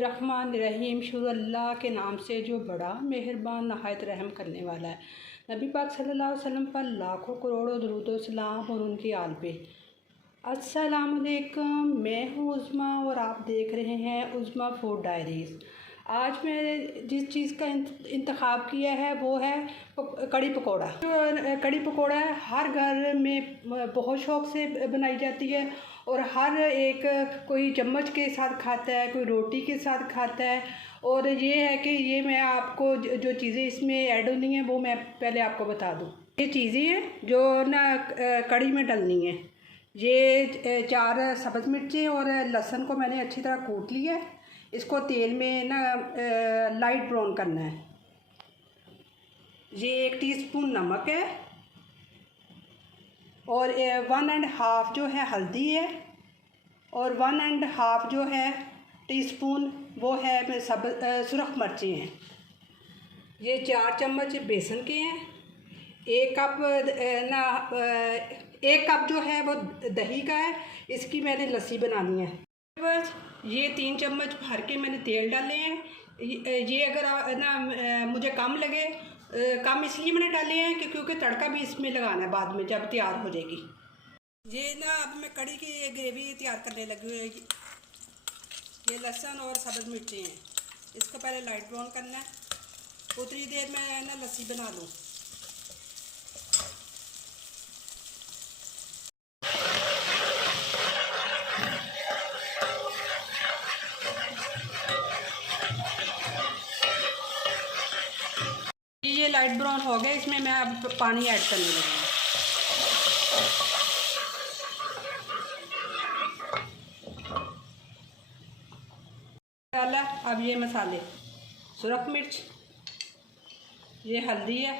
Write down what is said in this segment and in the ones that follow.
बिस्मिल्लाहिर्रहमानिर्रहीम। शुरू अल्लाह के नाम से जो बड़ा मेहरबान नहायत रहम करने वाला है। नबी पाक सल्लल्लाहु अलैहि वसल्लम पर लाखों करोड़ों दरूद व सलाम और उनकी आल पे। अस्सलाम वालेकुम, मैं हूँ उज़्मा और आप देख रहे हैं उज़्मा फूड डायरीज़। आज मैं जिस चीज़ का इंतखाब किया है वो है कड़ी पकौड़ा। जो कड़ी पकौड़ा है हर घर में बहुत शौक़ से बनाई जाती है और हर एक कोई चम्मच के साथ खाता है, कोई रोटी के साथ खाता है। और ये है कि ये मैं आपको जो चीज़ें इसमें ऐड होनी है वो मैं पहले आपको बता दूँ। ये चीज़ें हैं जो ना कड़ी में डलनी है। ये 4 सब्ज़ मिर्चें और लहसुन को मैंने अच्छी तरह कूट लिया है। इसको तेल में ना लाइट ब्राउन करना है। ये 1 टीस्पून नमक है और 1.5 जो है हल्दी है और 1.5 जो है टीस्पून वो है सुरख मिर्चें हैं। ये 4 चम्मच बेसन के हैं। 1 कप जो है वो दही का है, इसकी मैंने लस्सी बनानी है। बस ये 3 चम्मच भर के मैंने तेल डाले हैं। ये अगर मुझे कम लगे, कम इसलिए मैंने डाले हैं कि क्योंकि तड़का भी इसमें लगाना है बाद में जब तैयार हो जाएगी। ये अब मैं कड़ी की ग्रेवी तैयार करने लगी हुई है। ये लहसुन और सब्ज़ मिर्चें हैं, इसको पहले लाइट ब्राउन करना है। उतनी देर में लस्सी बना लूँ। ये लाइट ब्राउन हो गया, इसमें मैं अब पानी ऐड करने लगी हूँ। डाला। अब ये मसाले, सुरख मिर्च, ये हल्दी है,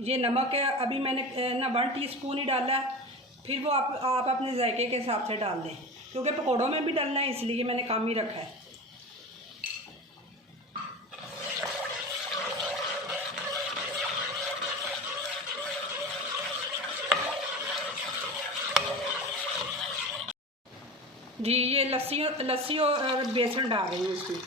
ये नमक है। अभी मैंने 1 टीस्पून ही डाला है, फिर वो आप अपने जायके के हिसाब से डाल दें, क्योंकि पकौड़ों में भी डालना है इसलिए मैंने कम ही रखा है। जी ये लस्सी और बेसन डाल रही हूँ इसमें।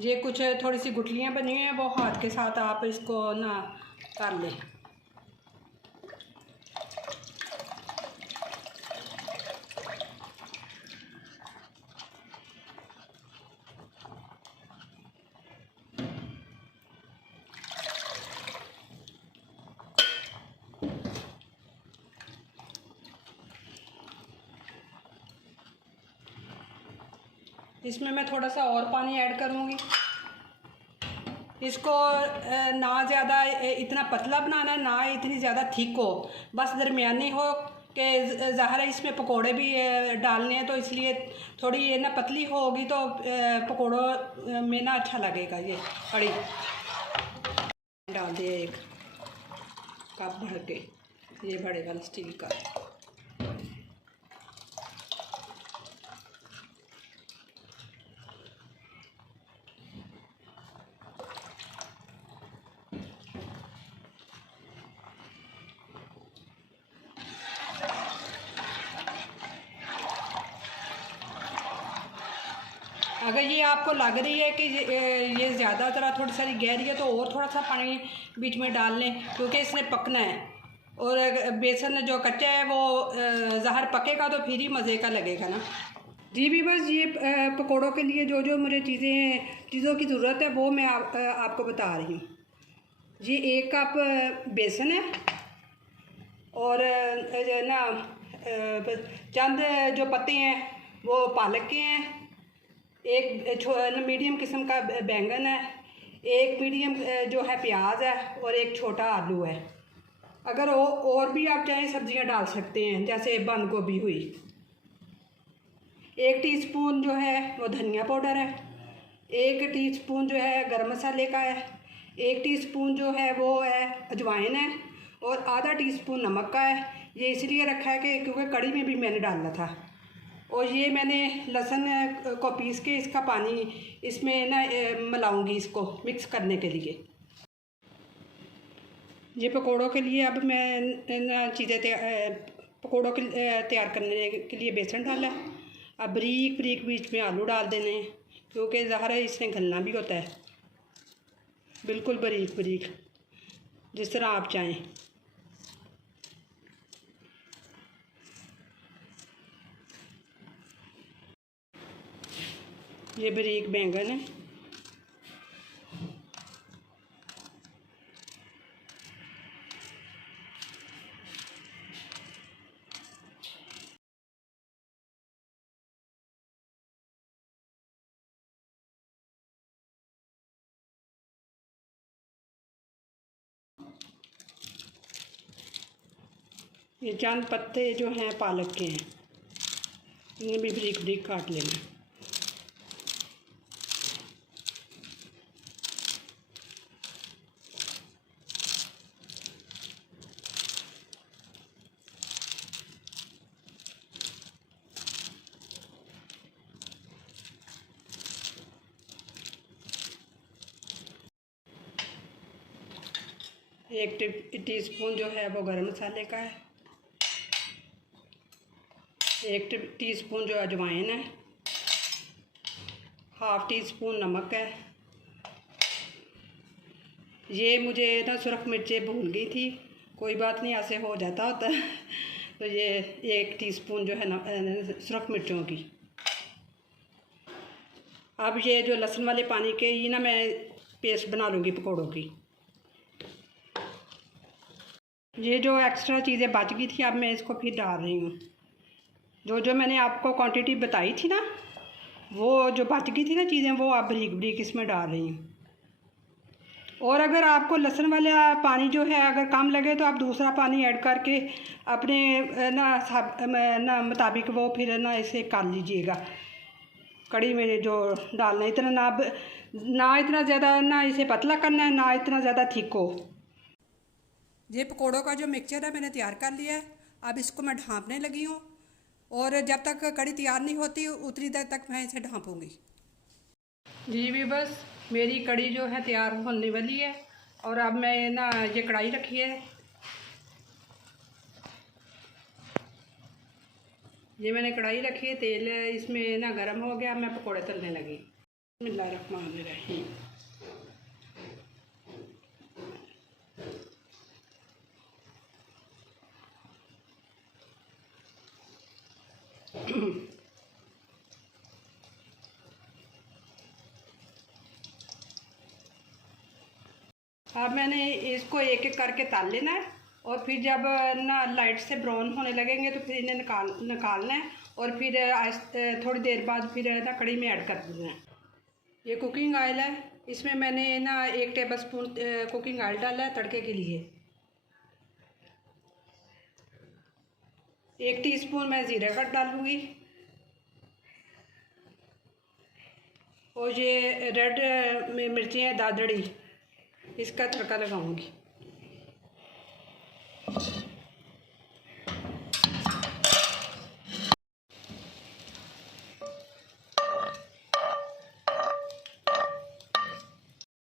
ये कुछ थोड़ी सी गुठलियाँ बनी हुई हैं, वो हाथ के साथ आप इसको ना कर लें। इसमें मैं थोड़ा सा और पानी ऐड करूँगी। इसको ना ज़्यादा इतना पतला बनाना है, ना इतनी ज़्यादा थिक हो, बस दरमियानी हो कि ज़ाहिर है इसमें पकोड़े भी डालने हैं, तो इसलिए थोड़ी ना पतली होगी तो पकोड़ों में ना अच्छा लगेगा। ये कड़ी डाल दिए 1 कप भर के, ये बड़े वाला स्टील का। अगर ये आपको लग रही है कि ये ज़्यादा तरह थोड़ी सारी गहरी है तो और थोड़ा सा पानी बीच में डाल लें, क्योंकि इसने पकना है। और बेसन जो कच्चा है वो ज़ाहिर पकेगा तो फिर ही मज़े का लगेगा ना। जी भी बस ये पकोड़ों के लिए जो मुझे चीज़ों की ज़रूरत है वो मैं आपको बता रही हूँ। ये 1 कप बेसन है और चंद जो पत्ते हैं वो पालक के हैं। 1 मीडियम किस्म का बैंगन है, 1 मीडियम जो है प्याज है और 1 छोटा आलू है। अगर और भी आप चाहें सब्जियां डाल सकते हैं, जैसे बंद गोभी हुई। 1 टीस्पून जो है वो धनिया पाउडर है, 1 टीस्पून जो है गरम मसाले का है, 1 टीस्पून जो है वो है अजवाइन है और आधा टीस्पून नमक का है। ये इसलिए रखा है कि क्योंकि कड़ी में भी मैंने डालना था। और ये मैंने लहसुन को पीस के इसका पानी इसमें ना मिलाऊंगी इसको मिक्स करने के लिए। ये पकोड़ों के लिए अब मैं चीज़ें पकौड़ों के तैयार करने के लिए बेसन डाला है। अब बारीक बारीक बीच में आलू डाल देने हैं, क्योंकि ज़ाहिर है इसमें घलना भी होता है, बिल्कुल बारीक बारीक जिस तरह आप चाहें। ये बारीक बैंगन है। ये चंद पत्ते जो हैं पालक के हैं, इन्हें भी बारीक बारीक काट लेना है। एक टीस्पून जो है वो गरम मसाले का है, 1 टीस्पून जो अजवाइन है, ½ टीस्पून नमक है। ये मुझे ना सुरख मिर्चें भूल गई थी, कोई बात नहीं, ऐसे हो जाता होता है। तो ये 1 टीस्पून जो है ना सुरख मिर्चों की। अब ये जो लहसुन वाले पानी के ये ना मैं पेस्ट बना लूँगी पकौड़ों की। ये जो एक्स्ट्रा चीज़ें बच गई थी अब मैं इसको फिर डाल रही हूँ। जो मैंने आपको क्वांटिटी बताई थी ना, वो जो बच गई थी ना चीज़ें, वो आप बारीक बारीक इसमें डाल रही हूँ। और अगर आपको लहसुन वाला पानी जो है अगर कम लगे तो आप दूसरा पानी ऐड करके अपने ना मुताबिक वो फिर ना इसे कर लीजिएगा। कड़ी में जो डालना इतना ना इतना ज़्यादा ना इसे पतला करना है, ना इतना ज़्यादा थिक हो। ये पकोड़ों का जो मिक्सचर है मैंने तैयार कर लिया है। अब इसको मैं ढाँपने लगी हूँ, और जब तक कड़ी तैयार नहीं होती उतनी देर तक मैं इसे ढाँपूँगी। जी भी बस मेरी कड़ी जो है तैयार होने वाली है। और अब मैं ना ये कढ़ाई रखी है, ये मैंने कढ़ाई रखी है, तेल इसमें ना गर्म हो गया, मैं पकोड़े तलने लगी। बिस्मिल्लाहिर्रहमानिर्रहीम। अब मैंने इसको एक एक करके तल लेना है, और फिर जब ना लाइट से ब्राउन होने लगेंगे तो फिर इन्हें निकालना है, और फिर थोड़ी देर बाद फिर ना कड़ी में ऐड कर देना है। ये कुकिंग ऑयल है, इसमें मैंने ना 1 टेबलस्पून कुकिंग ऑयल डाला है तड़के के लिए। 1 टीस्पून मैं ज़ीरा का डालूँगी, और ये रेड मिर्ची है दादड़ी, इसका तड़का लगाऊंगी।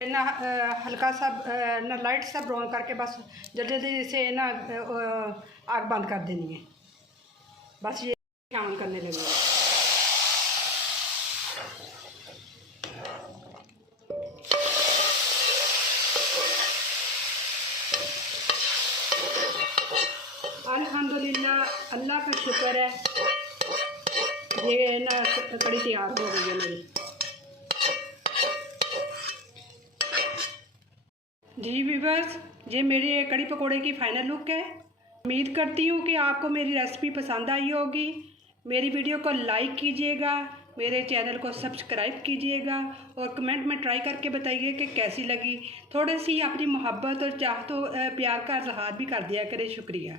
ना हल्का सा ना लाइट सा ब्राउन करके बस जल्दी जल्दी से ना आग बंद कर देनी है, बस ये काम करने लगी। अल्हम्दुलिल्लाह, अल्लाह का शुक्र है, ये ना कड़ी तैयार हो गई है मेरी। जी व्यूअर्स, ये मेरे कड़ी पकोड़े की फ़ाइनल लुक है। उम्मीद करती हूँ कि आपको मेरी रेसिपी पसंद आई होगी। मेरी वीडियो को लाइक कीजिएगा, मेरे चैनल को सब्सक्राइब कीजिएगा, और कमेंट में ट्राई करके बताइए कि कैसी लगी। थोड़ी सी अपनी मोहब्बत और चाहत प्यार का इजहार भी कर दिया करें। शुक्रिया।